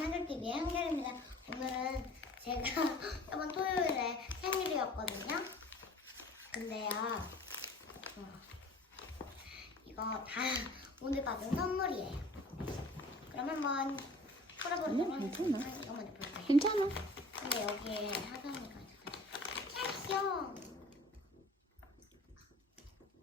한글TV의 한결입니다. 오늘은 제가 저번 토요일에 생일이었거든요. 근데요, 이거 다 오늘 받은 선물이에요. 그럼 한번 풀어보도록 하겠습니다. 이거 먼저 볼까요? 괜찮아. 근데 여기에 하산이가 있어요. 귀여워.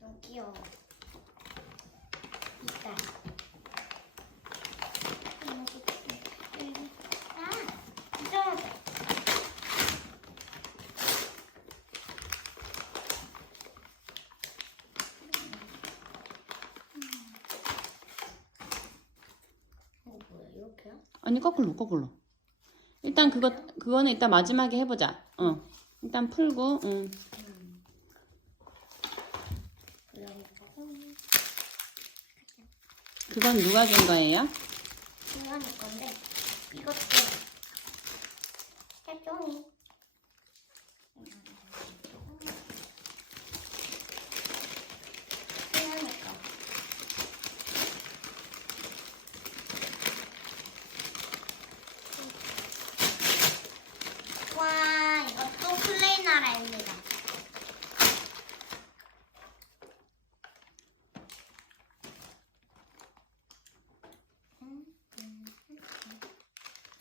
너무 귀여워. 이빨. 잊어야 돼. 이거 뭐야? 이렇게요? 아니 거꾸로. 일단 그거는 이따 마지막에 해보자. 일단 풀고. 그건 누가 준 거예요? 중간일 건데 이것도 개종이. 중간일 거. 와, 이것도 플레이 나라입니다.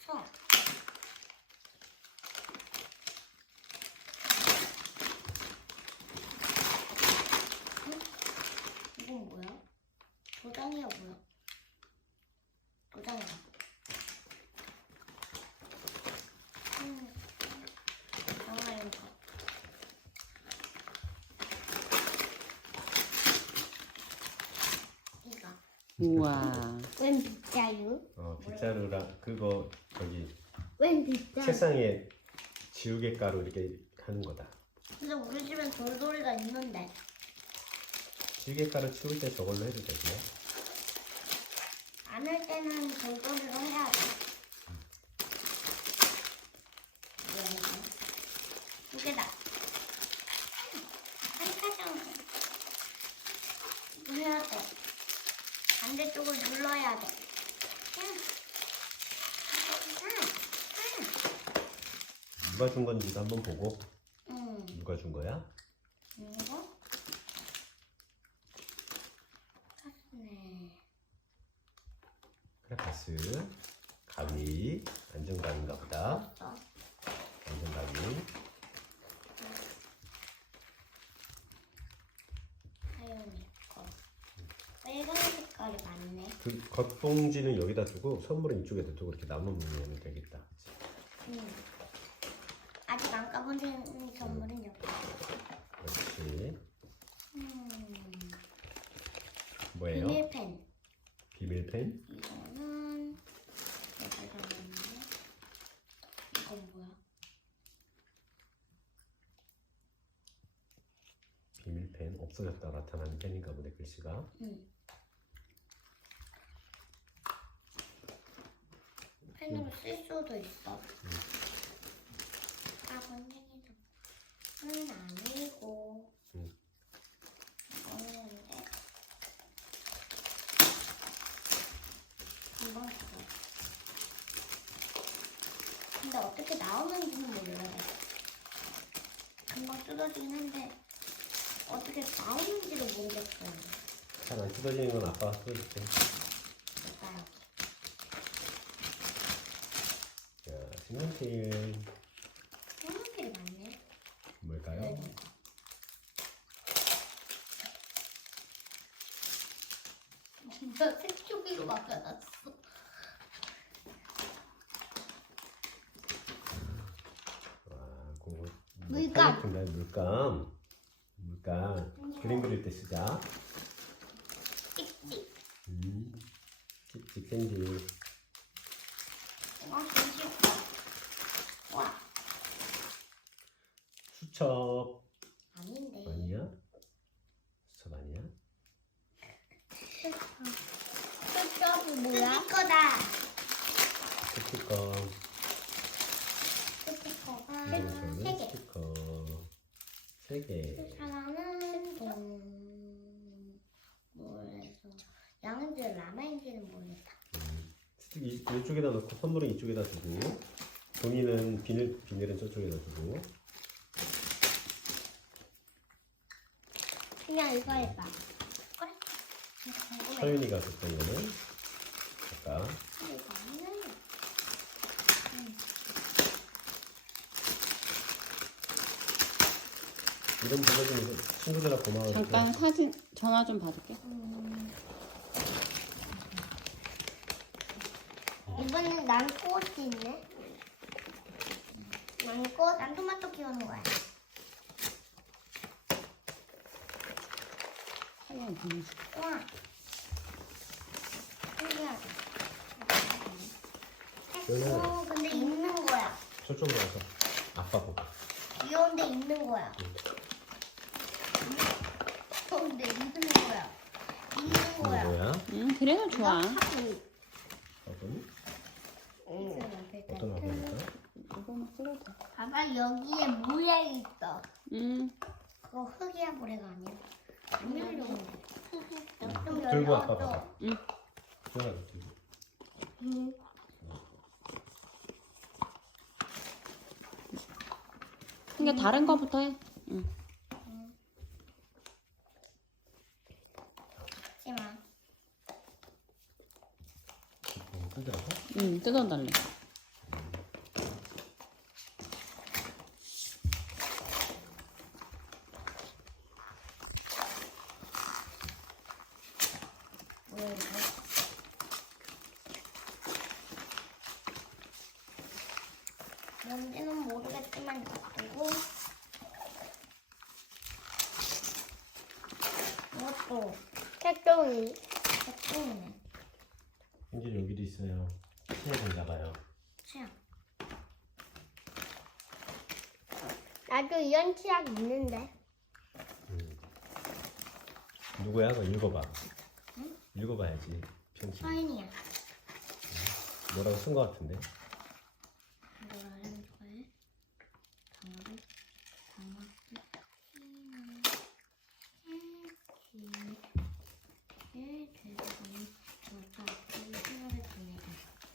소. 이건 뭐야? 도장이야 뭐야? 도장이야. 정말 이거. 이거. 우와. 웬 빗자루? 빗자루랑 그거 저기 웬 빗자루? 책상에 지우개 가루 이렇게 하는 거다. 근데 우리 집엔 돌돌이가 있는데. 지우개 가루 치울 때 저걸로 해도 되고요. 안 할 때는 돌돌이로 해야 돼. 두 개다. 한 가정. 이거 해야 돼. 반대쪽을 눌러야 돼. 누가 준 건지도 한번 보고. 응. 누가 준 거야? 이거? 네. 그래, 바스. 가위. 안전가위인가 보다. 안전가위. 하연이 거. 빨간 색깔이 많네. 그 겉봉지는 여기다 두고 선물은 이쪽에 두고 이렇게 나눠놓으면 되겠다. 응. 아직 안 까본 선물은 여기. 그렇지. 뭐예요? 비닐펜. 비밀펜? 이거는 여기다 넣는데. 이건 뭐야? 비밀펜. 없어졌다 나타나는 펜인가 보네, 글씨가. 응. 펜으로 쓸 수도 있어. 아, 번쟁이는 아니고. 이거는데. 금방 써. 근데 어떻게 나오는지는 몰라요. 금방 뜯어지긴 한데 어떻게 나오는지를 모르겠어요. 잘 안 뜯어지는 건 아빠가 뜯어줄게. 볼까요? 자, 색연필. 색연필이 많네. 뭘까요? 진짜 색조기로 바꿔놨어. 와, 그거 물감. 물감. 그림 그릴 때 쓰자. 찍찍. 찍찍 샌디. 이거 귀엽다. 와. 수첩. 아닌데. 아니야? 수첩 아니야? 스티커는 뭐야? 스티커다. 스티커. 스티커가 저는 3개. 스티커 3개. 하나는 동물에서 양인지 라마인지는 모르겠다. 이쪽에다 놓고 선물은 이쪽에다 두고 종이는 비닐은 저쪽에다 두고. 그냥 이거 해봐. 그래? 이거 궁금해. 서윤이가 줬던 이거는 아까 이거는 이런 불러주면 친구들한테 고마워. 잠깐 사진 전화 좀 받을게. 이번엔 난 꽃이 있네. 난 토마토 키우는 거야. 사진 보내줄게. 우와. 신기하다. 이거는 근데 있는 거야. 저쪽으로 와서 아빠 보고. 귀여운데 있는 거야. 귀여운데 있는 거야. 있는 이거 거야. 뭐야? 그래도 좋아. 어떤? 어떤 응. 아빠일까? 이거는 쓰러도 돼. 봐봐 여기에 모래 있어. 그거 흙이야 모래가 아니야. 안 열려. 좀 들고 아빠 열려줘. 봐봐. 응. 전화 들고. 응. 그러니까 다른 거부터 해. 하지마. 뜯어서? 뜯어달래. 뭐야 이거? 뭔지는 모르겠지만 이거 이것도 색종이. 색종이네. 현재 여기도 있어요. 치약인가 봐요. 치약. 나도 이런 치약 있는데. 누구야? 그거 읽어봐. 응? 읽어봐야지. 편지. 서인이야. 뭐라고 쓴 거 같은데? 뭐라는 거에? 방아를 방아를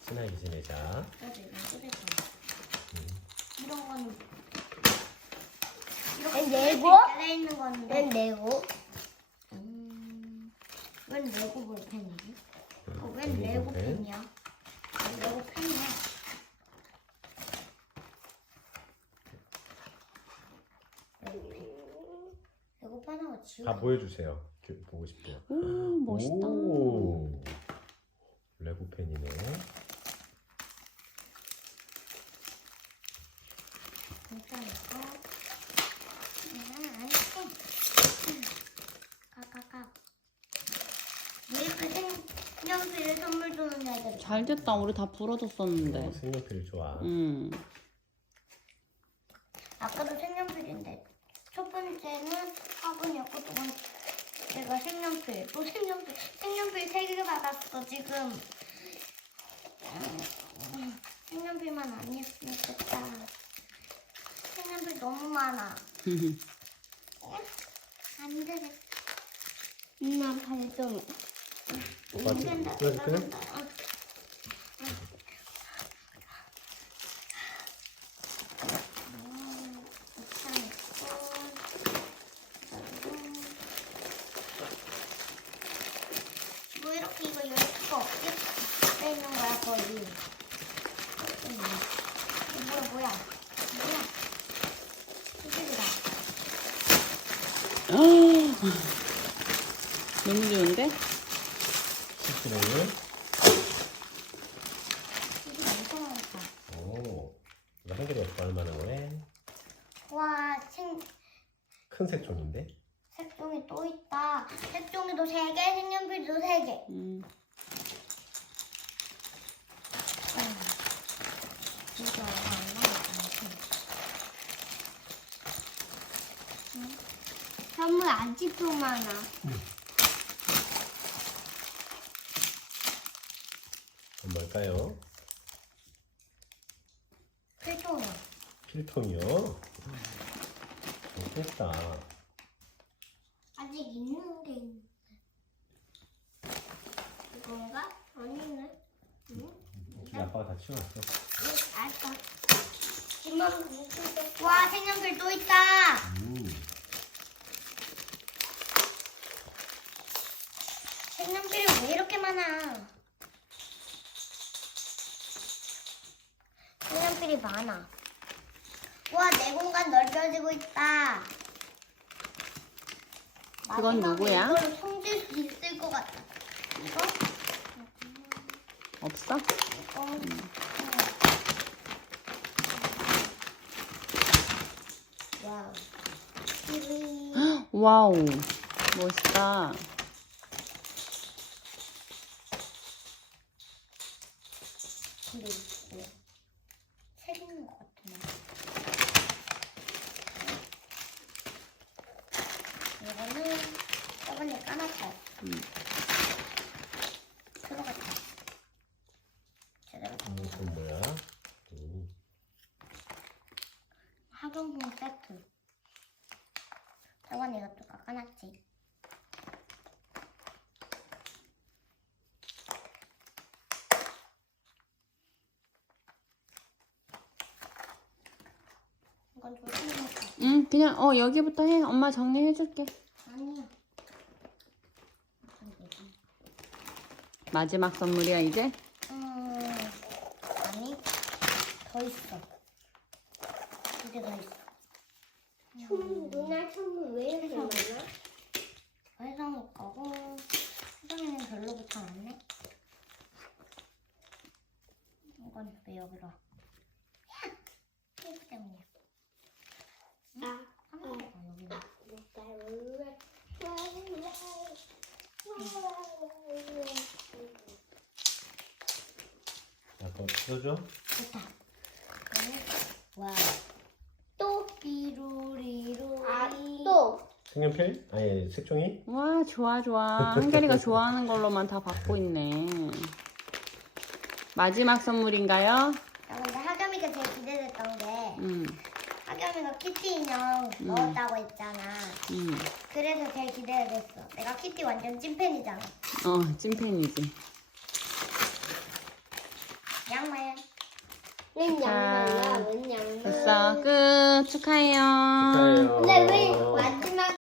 친하게 지내자. 이런 거는 웬 이렇게 레고? 있는 건데. 웬 레고? 웬 레고 볼펜이지? 웬 레고 레고 볼펜? 펜이야? 레고 펜이야. 레고 펜하고 지우. 다 보여주세요. 보고 싶대요. 오, 멋있다. 오, 레고 펜이네. 진짜 이거. 안 써. 가가가. 왜 이렇게 색연필 선물 주는 애들? 잘 됐다. 우리 다 불어줬었는데. 색연필 좋아. 아까도 색연필인데 첫 번째는 화분이었고 두 번째가 색연필. 또 색연필 3개 받았어 지금. 색연필만 아니었으면 좋겠다. 색연필 너무 많아. 안 되겠다. 나 발좀. 오빠 된다, 보여줄게. 된다. 뭐 이렇게 이거 열 수가 없게 돼 있는 거야 거의. 이거 뭐야? 수직이다. 너무 좋은데? 시트를. 수직 엄청 많다. 오, 이거 한 개로 얼마나 거래? 와, 큰 색종인데? 색종이 또 있다. 색종이도 3개, 색연필도 3개. 진짜 얼마 안 남았다. 선물 아직도 많아. 그건 뭘까요? 필통이야. 필통이요? 좋겠다. 아직 있는 게 있는데. 이건가? 아니네. 응? 아빠가 다 치워놨어. 알았어. 이만 먹을 와, 색연필 또 있다. 색연필이 왜 이렇게 많아? 색연필이 많아. 와, 내 공간 넓혀지고 있다. 그건 누구야? 이걸로 손질 수 있을 것 같다. 이거? 없어? 이거? 와우. 키위. 와우, 멋있다. 근데 이거 책 있는 것 같은데. 이거는 저번에 까놨다. 들어갔다. 제대로. 그건 뭐야? 학용품 세트. 저번에 이것도 까놨지. 이건 조심해서. 응, 그냥 여기부터 해. 엄마 정리해줄게. 아니야. 마지막 선물이야 이제? 아니. 더 있어. 두 개 더 있어. 누나 선물 왜 이렇게 많아? 회사먹 거고, 수정이는 별로 붙여놨네. 이건 왜 여기로 와? 야! 테이프 때문이야. 아, 하나가 여기로 와. 아빠 뜯어줘? 됐다. 그러면, 와. 또, 삐루리루. 또. 색연필? 아니 색종이? 와, 좋아, 좋아. 한결이가 좋아하는 걸로만 다 받고 있네. 마지막 선물인가요? 나 근데 하겸이가 제일 기대됐던 게, 응, 하겸이가 키티 인형 넣었다고 했잖아. 응. 그래서 제일 기대가 됐어. 내가 키티 완전 찐팬이잖아. 찐팬이지. 양말. 웬 양말이야? 웬 양말? 됐어, 끝. 축하해요. 축하해요. 근데 왜